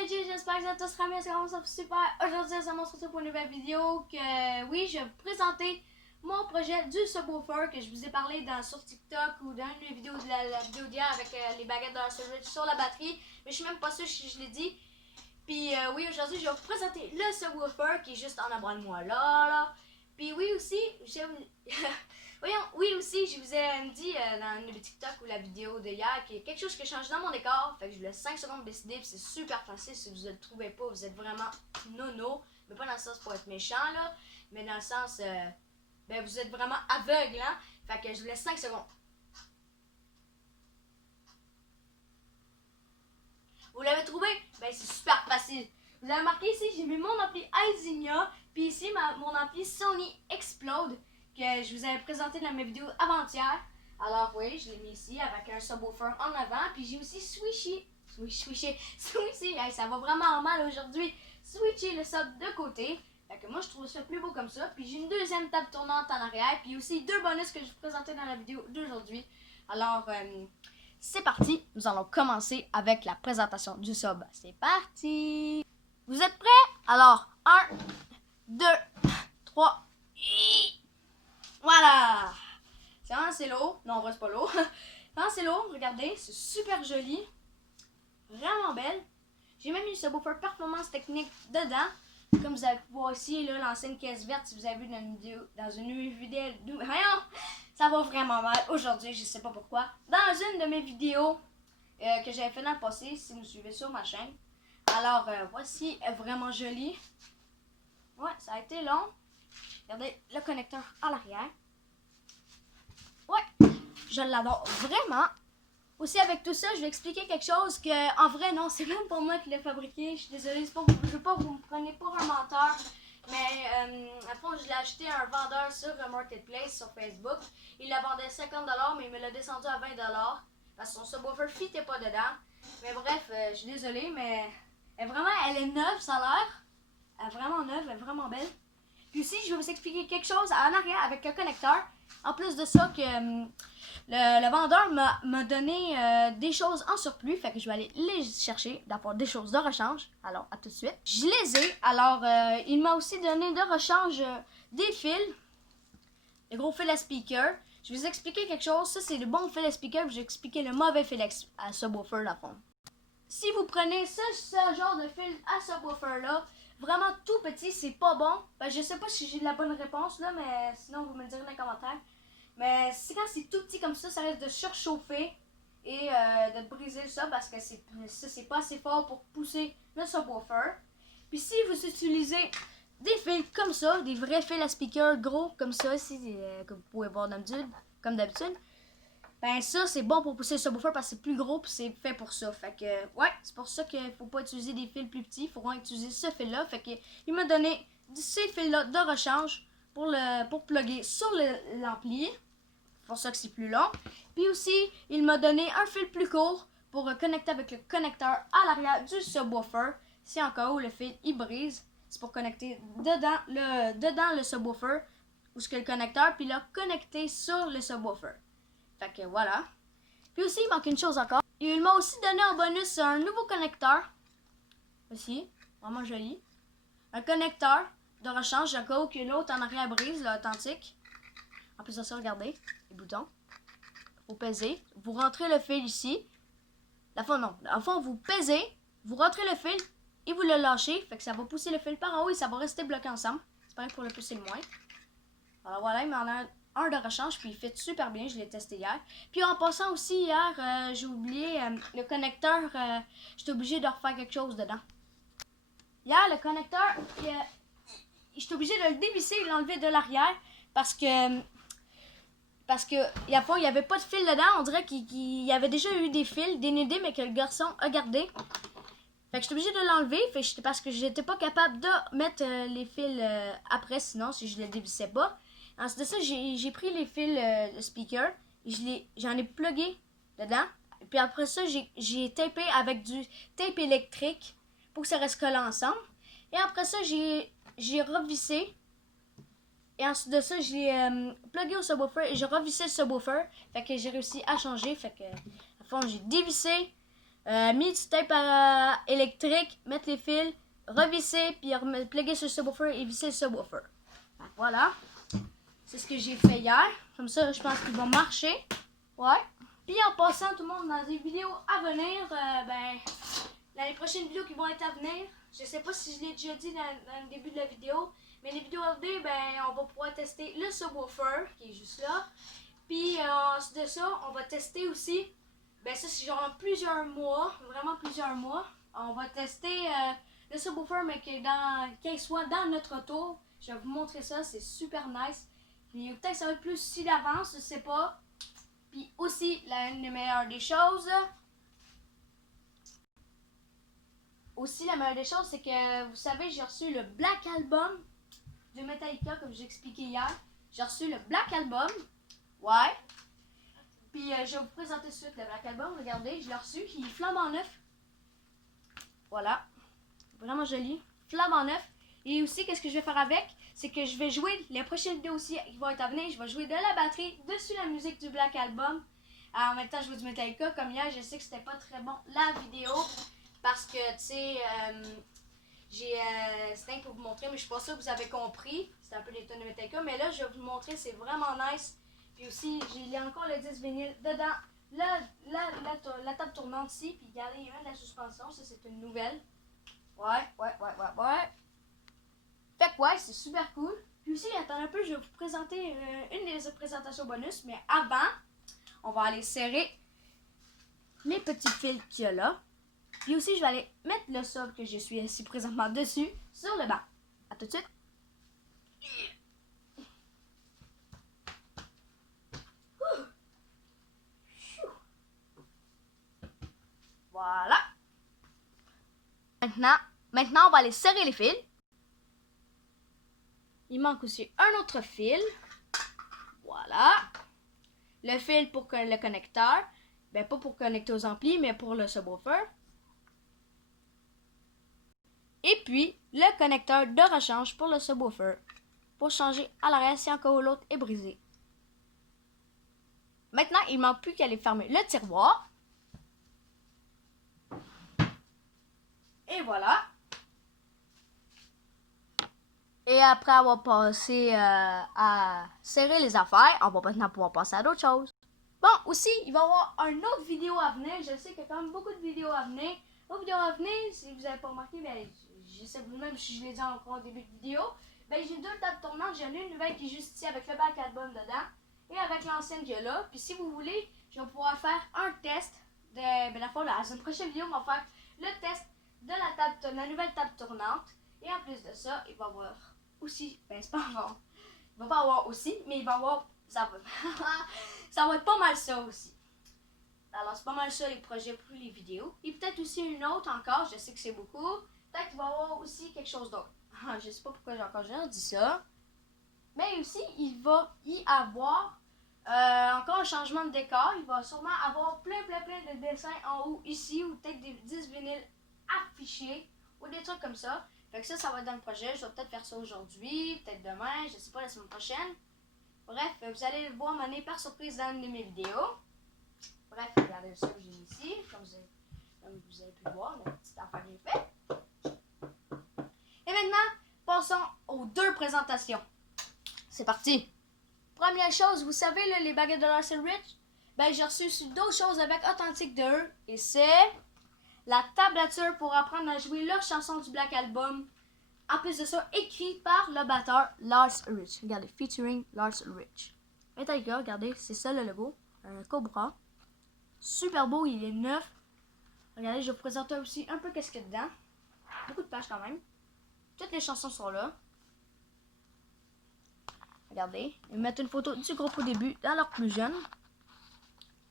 Salut, j'espère que vous êtes tous très bien, ça va super. Aujourd'hui, on se retrouve pour une nouvelle vidéo oui, je vais vous présenter mon projet du subwoofer que je vous ai parlé sur TikTok ou dans une vidéo de la vidéo d'hier avec les baguettes de la Switch sur la batterie. Mais je suis même pas sûre si je l'ai dit. Puis oui, aujourd'hui, je vais vous présenter le subwoofer qui est juste en avant de moi là. Puis oui aussi, je vous ai dit dans le TikTok ou la vidéo de hier qu'il y a quelque chose qui change dans mon décor. Fait que je vous laisse 5 secondes décider. Puis c'est super facile si vous ne le trouvez pas. Vous êtes vraiment nono. Mais pas dans le sens pour être méchant là. Mais dans le sens, vous êtes vraiment aveugle. Hein? Fait que je vous laisse 5 secondes. Vous l'avez trouvé? Ben c'est super facile. Vous avez remarqué ici, j'ai mis mon ampli Alzigna. Puis ici, mon ampli Sony Explode. Que je vous avais présenté dans mes vidéos avant-hier. Alors oui, je l'ai mis ici avec un subwoofer en avant. Puis j'ai aussi switché, hey, ça va vraiment mal aujourd'hui. Switché le sub de côté. Fait que moi je trouve ça plus beau comme ça. Puis j'ai une deuxième table tournante en arrière. Puis aussi deux bonus que je vous présentais dans la vidéo d'aujourd'hui. Alors c'est parti. Nous allons commencer avec la présentation du sub. C'est parti. Vous êtes prêts? Alors 1, 2, 3. Voilà! C'est vraiment c'est lourd. Non, en vrai, c'est pas lourd. Vraiment, c'est lourd. Regardez, c'est super joli. Vraiment belle. J'ai même mis le subwoofer performance technique dedans. Comme vous avez pu voir ici, l'ancienne caisse verte, si vous avez vu dans une vidéo. Voyons! Ça va vraiment mal aujourd'hui, je sais pas pourquoi. Dans une de mes vidéos que j'avais fait dans le passé, si vous me suivez sur ma chaîne. Alors, voici, vraiment joli. Ouais, ça a été long. Regardez le connecteur à l'arrière. Ouais, je l'adore vraiment. Aussi avec tout ça, je vais expliquer quelque chose que, en vrai, non, c'est même pas moi qui l'ai fabriqué. Je suis désolée, je veux pas que vous me preniez pour un menteur. Mais, à fond, je l'ai acheté à un vendeur sur Marketplace, sur Facebook. Il la vendait 50$, mais il me l'a descendu à 20$. Parce que son subwoofer ne fitait pas dedans. Mais bref, je suis désolée, mais elle est neuve, ça a l'air. Elle est vraiment neuve, elle est vraiment belle. Puis aussi, je vais vous expliquer quelque chose en arrière avec le connecteur. En plus de ça, que le vendeur m'a donné des choses en surplus. Fait que je vais aller les chercher, d'avoir des choses de rechange. Alors, à tout de suite. Je les ai. Alors, il m'a aussi donné de rechange des fils. Des gros fils à speaker. Je vais vous expliquer quelque chose. Ça, c'est le bon fil à speaker. Je vais expliquer le mauvais fil à subwoofer, là fond. Si vous prenez ce genre de fil à subwoofer là, vraiment tout petit, c'est pas bon. Ben, je sais pas si j'ai la bonne réponse là, mais sinon vous me le direz dans les commentaires. Mais quand c'est tout petit comme ça risque de surchauffer et de briser le sub parce que c'est pas assez fort pour pousser le subwoofer. Puis si vous utilisez des fils comme ça, des vrais fils à speaker gros comme ça, que vous pouvez voir comme d'habitude. Ben ça, c'est bon pour pousser le subwoofer parce que c'est plus gros et c'est fait pour ça. Fait que, ouais, c'est pour ça qu'il faut pas utiliser des fils plus petits. Il faut vraiment utiliser ce fil-là. Fait que, il m'a donné ces fils-là de rechange pour plugger sur l'ampli. C'est pour ça que c'est plus long. Puis aussi, il m'a donné un fil plus court pour connecter avec le connecteur à l'arrière du subwoofer. Si en cas où le fil, il brise, c'est pour connecter dedans le subwoofer ou ce que le connecteur, puis là, connecter sur le subwoofer. Fait que voilà. Puis aussi, il manque une chose encore. Il m'a aussi donné en bonus un nouveau connecteur. Aussi, vraiment joli. Un connecteur de rechange, au cas où que l'autre en arrière brise, l'authentique. En plus de ça, regardez, les boutons. Vous pesez, vous rentrez le fil ici. En fond, vous pesez, vous rentrez le fil et vous le lâchez. Fait que ça va pousser le fil par en haut et ça va rester bloqué ensemble. C'est pareil pour le plus et le moins. Alors voilà, il m'en a un de rechange, puis il fait super bien, je l'ai testé hier. Puis en passant aussi hier, j'ai oublié le connecteur, j'étais obligé de refaire quelque chose dedans. Hier, le connecteur, j'étais obligé de le dévisser et l'enlever de l'arrière parce que il n'y avait pas de fil dedans. On dirait qu'il y avait déjà eu des fils dénudés, mais que le garçon a gardé. Fait que j'étais obligé de l'enlever parce que j'étais pas capable de mettre les fils après, sinon si je le dévissais pas. Ensuite de ça, j'ai pris les fils de speaker, j'en ai plugué dedans. Puis après ça, j'ai tapé avec du tape électrique pour que ça reste collé ensemble. Et après ça, j'ai revissé. Et ensuite de ça, j'ai plugué au subwoofer et j'ai revissé le subwoofer. Fait que j'ai réussi à changer. Fait que, à fond, j'ai dévissé mis du tape électrique, mettre les fils, revisser, puis plugger sur le subwoofer et visser le subwoofer. Voilà. C'est ce que j'ai fait hier. Comme ça, je pense qu'il va marcher. Ouais. Puis en passant, tout le monde, dans des vidéos à venir, dans les prochaines vidéos qui vont être à venir, je sais pas si je l'ai déjà dit dans le début de la vidéo, mais les vidéos à venir, on va pouvoir tester le subwoofer, qui est juste là. Puis ensuite de ça, on va tester aussi, ça c'est genre plusieurs mois, vraiment plusieurs mois. On va tester le subwoofer, mais qu'il soit dans notre auto. Je vais vous montrer ça, c'est super nice. Puis peut-être que ça va être plus si d'avance, je sais pas. Puis aussi, l'une des meilleures des choses, c'est que, vous savez, j'ai reçu le Black Album de Metallica, comme j'ai expliqué hier. J'ai reçu le Black Album. Ouais. Puis je vais vous présenter tout de suite le Black Album. Regardez, je l'ai reçu. Il est flambant neuf. Voilà. Vraiment joli. Flambant neuf. Et aussi, qu'est-ce que je vais faire avec? C'est que je vais jouer, les prochaines vidéos aussi qui vont être à venir, je vais jouer de la batterie dessus la musique du Black Album. En même temps, je joue du Metallica. Comme hier, je sais que c'était pas très bon la vidéo. Parce que, tu sais, c'était pour vous montrer, mais je suis pas sûre que vous avez compris. C'est un peu les tonnes de Metallica. Mais là, je vais vous montrer, c'est vraiment nice. Puis aussi, il y a encore le disque vinyle dedans. La table tournante ici. Puis regardez, il y a même de la suspension. Ça, c'est une nouvelle. Ouais. Fait que ouais, c'est super cool. Puis aussi, attendez un peu, je vais vous présenter une des présentations bonus. Mais avant, on va aller serrer les petits fils qu'il y a là. Puis aussi, je vais aller mettre le sol que je suis assis présentement dessus sur le banc. À tout de suite. Voilà. Maintenant, on va aller serrer les fils. Il manque aussi un autre fil. Voilà. Le fil pour le connecteur. Pas pour connecter aux amplis, mais pour le subwoofer. Et puis, le connecteur de rechange pour le subwoofer. Pour changer à l'arrière si encore l'autre est brisé. Maintenant, il ne manque plus qu'à aller fermer le tiroir. Et voilà. Et après avoir passé à serrer les affaires, on va maintenant pouvoir passer à d'autres choses. Bon, aussi, il va y avoir une autre vidéo à venir. Je sais qu'il y a quand même beaucoup de vidéos à venir. Autre vidéo à venir, si vous n'avez pas remarqué, je sais même si je l'ai dit encore au début de vidéo. J'ai deux tables tournantes. J'en ai une nouvelle qui est juste ici avec le Black Album dedans. Et avec l'ancienne qui est là. Puis si vous voulez, je vais pouvoir faire un test. Dans la prochaine vidéo, on va faire le test de la nouvelle table tournante. Et en plus de ça, il va y avoir aussi, c'est pas bon. Il va pas avoir aussi, mais il va avoir, ça va être pas mal ça aussi. Alors c'est pas mal ça les projets pour les vidéos. Et peut-être aussi une autre encore, je sais que c'est beaucoup. Peut-être qu'il va y avoir aussi quelque chose d'autre. Je sais pas pourquoi j'ai encore dit ça. Mais aussi, il va y avoir encore un changement de décor. Il va sûrement avoir plein de dessins en haut ici, ou peut-être des 10 vinyles affichés, ou des trucs comme ça. Fait que ça va être dans le projet. Je vais peut-être faire ça aujourd'hui, peut-être demain, je sais pas, la semaine prochaine. Bref, vous allez le voir m'amener par surprise dans une de mes vidéos. Bref, regardez ça que j'ai mis ici, comme vous avez pu le voir, la petite affaire que j'ai faite. Et maintenant, passons aux deux présentations. C'est parti! Première chose, vous savez, là, les baguettes de Lars Ulrich? J'ai reçu d'autres choses avec authentique de eux, et c'est la tablature pour apprendre à jouer leur chanson du Black Album. En plus de ça, écrit par le batteur Lars Ulrich. Regardez, featuring Lars Ulrich. Metallica, regardez, c'est ça le logo. Un cobra. Super beau, il est neuf. Regardez, je vais vous présenter aussi un peu qu'est-ce qu'il y a dedans. Beaucoup de pages quand même. Toutes les chansons sont là. Regardez, ils mettent une photo du groupe au début, dans leur plus jeune.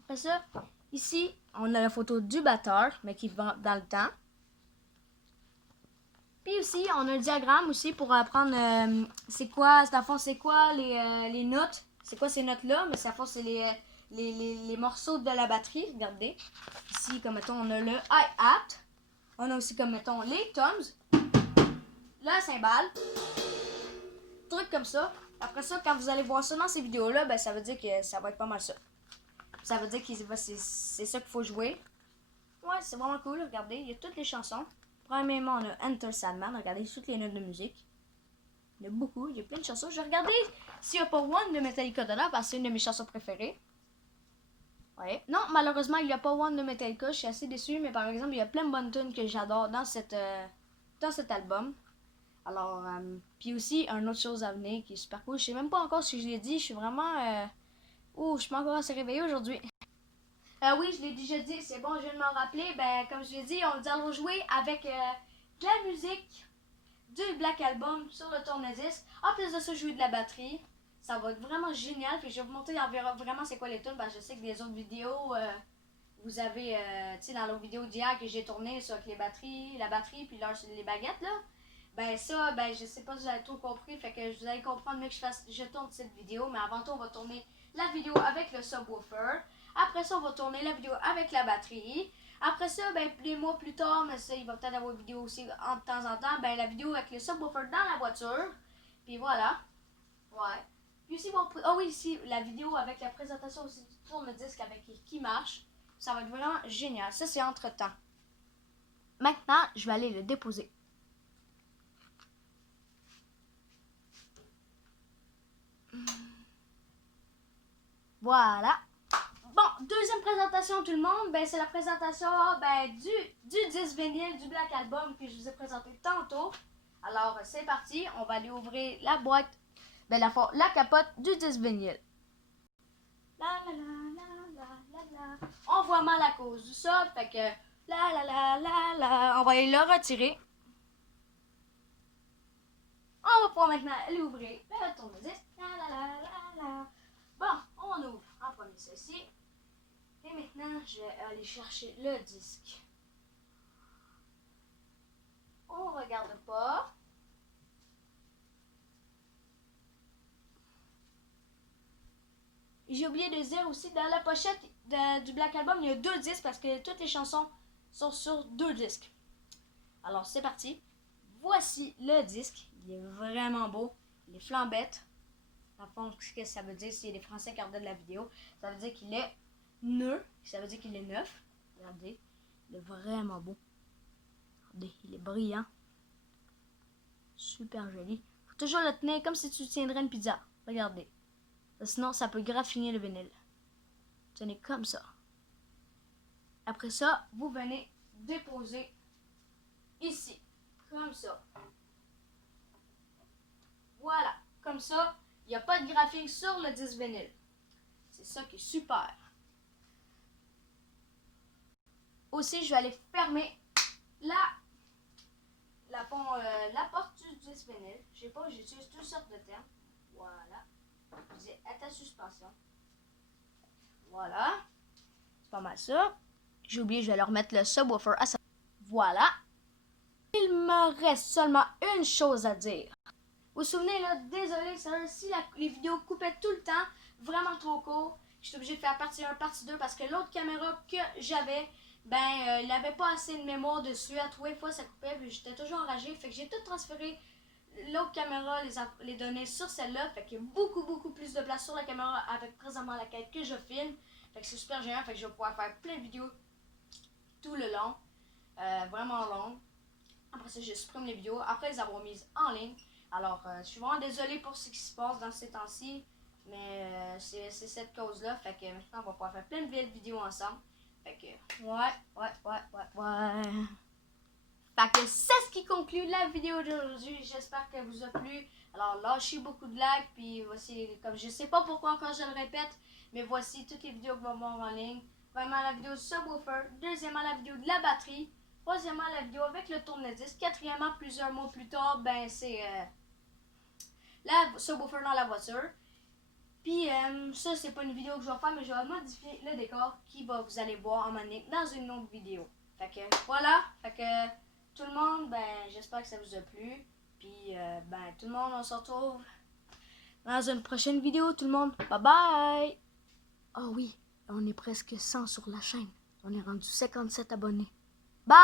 Après ça, ici, on a la photo du batteur, mais qui va dans le temps. Puis aussi, on a un diagramme aussi pour apprendre c'est quoi les notes. C'est quoi ces notes-là? Mais à fond, c'est les morceaux de la batterie. Regardez. Ici, comme mettons, on a le hi-hat. On a aussi, comme mettons, les toms. La cymbale. Trucs comme ça. Après ça, quand vous allez voir ça dans ces vidéos-là, ça veut dire que ça va être pas mal ça. Ça veut dire que c'est ça qu'il faut jouer. ouais, c'est vraiment cool. Regardez, il y a toutes les chansons. Premièrement, on a Enter Sandman. Regardez toutes les notes de musique. Il y en a beaucoup, il y a plein de chansons. Je vais regarder s'il n'y a pas One de Metallica dedans parce que c'est une de mes chansons préférées. Ouais. Non, malheureusement, il n'y a pas One de Metallica. Je suis assez déçue, mais par exemple, il y a plein de bonnes tunes que j'adore dans cet album. Alors, puis aussi, une autre chose à venir qui est super cool. Je sais même pas encore si je l'ai dit. Je suis vraiment... je suis pas encore assez réveillée aujourd'hui. Oui, je l'ai déjà dit. C'est bon, je viens de m'en rappeler. Ben, comme je l'ai dit, nous allons jouer avec de la musique du Black Album sur le tourne-disque. En plus de ça, jouer de la batterie. Ça va être vraiment génial. Puis je vais vous montrer vraiment c'est quoi les tunes. Parce que je sais que des autres vidéos, vous avez, tu sais, dans l'autre vidéo d'hier que j'ai tourné sur les batteries, la batterie, puis là, les baguettes, là. Ben ça, ben je sais pas si vous avez tout compris. Fait que vous allez comprendre mieux que je tourne cette vidéo. Mais avant tout, on va tourner la vidéo avec le subwoofer. Après ça, on va tourner la vidéo avec la batterie. Après ça, ben, des mois plus tard, mais ça, il va peut-être avoir une vidéo aussi de temps en temps, ben, la vidéo avec le subwoofer dans la voiture. Puis voilà. Ouais. Puis aussi, bon, oui, ici, la vidéo avec la présentation aussi du tourne-disque avec qui marche. Ça va être vraiment génial. Ça, c'est entre-temps. Maintenant, je vais aller le déposer. Voilà. Bon, deuxième présentation tout le monde, ben c'est la présentation du disque vinyle du Black Album que je vous ai présenté tantôt. Alors c'est parti, on va aller ouvrir la boîte, la capote du disque vinyle. La la la la la la la. On voit mal à cause du sol, fait que la la la la la. On va aller le retirer. On va pouvoir maintenant l'ouvrir. Le tourne-disque. La la la la la. Bon, on ouvre en premier ceci. Et maintenant, je vais aller chercher le disque. On regarde pas. J'ai oublié de dire aussi, dans la pochette du Black Album, il y a 2 disques parce que toutes les chansons sont sur 2 disques. Alors, c'est parti. Voici le disque. Il est vraiment beau. Il est flambette. Dans le fond, ce que ça veut dire, c'est les Français qui regardent la vidéo. Ça veut dire qu'il est neuf. Ça veut dire qu'il est neuf. Regardez. Il est vraiment beau. Regardez, il est brillant. Super joli. Faut toujours le tenir comme si tu tiendrais une pizza. Regardez. Sinon, ça peut graffiner le vinyle. Tenez comme ça. Après ça, vous venez déposer ici. Comme ça. Voilà. Comme ça, il n'y a pas de graphique sur le disque vinyle. C'est ça qui est super. Aussi, je vais aller fermer la porte du disque vinyle. Je sais pas, j'utilise toutes sortes de termes. Voilà. Je dis à ta suspension. Voilà. C'est pas mal ça. J'ai oublié, je vais leur mettre le subwoofer à sa... Voilà. Il me reste seulement une chose à dire. Vous vous souvenez, là, désolé, si les vidéos coupaient tout le temps, vraiment trop court, j'étais obligée de faire partie 1, partie 2 parce que l'autre caméra que j'avais, il n'avait pas assez de mémoire dessus. À tous les fois, ça coupait, puis j'étais toujours enragée. Fait que j'ai tout transféré l'autre caméra, les données sur celle-là. Fait qu'il y a beaucoup plus de place sur la caméra avec présentement laquelle que je filme. Fait que c'est super génial. Fait que je vais pouvoir faire plein de vidéos tout le long. Vraiment long. Après ça, je supprime les vidéos après les avoir mises en ligne. Alors, je suis vraiment désolée pour ce qui se passe dans ces temps-ci. Mais c'est cette cause-là. Fait que maintenant, on va pouvoir faire plein de belles vidéos ensemble. Fait que, ouais. Fait que c'est ce qui conclut la vidéo d'aujourd'hui. J'espère qu'elle vous a plu. Alors, lâchez beaucoup de likes. Puis voici, comme je sais pas pourquoi encore je le répète, mais voici toutes les vidéos que vont voir en ligne. Premièrement, la vidéo du subwoofer. Deuxièmement, la vidéo de la batterie. Troisièmement, la vidéo avec le tourne-disque. Quatrièmement, plusieurs mois plus tard, c'est la subwoofer dans la voiture. Puis ça, c'est pas une vidéo que je vais faire, mais je vais modifier le décor vous allez voir en manière dans une autre vidéo. Fait que voilà. Fait que tout le monde, j'espère que ça vous a plu. Puis tout le monde, on se retrouve dans une prochaine vidéo. Tout le monde, bye bye. Oh oui, on est presque 100 sur la chaîne. On est rendu 57 abonnés. Bye!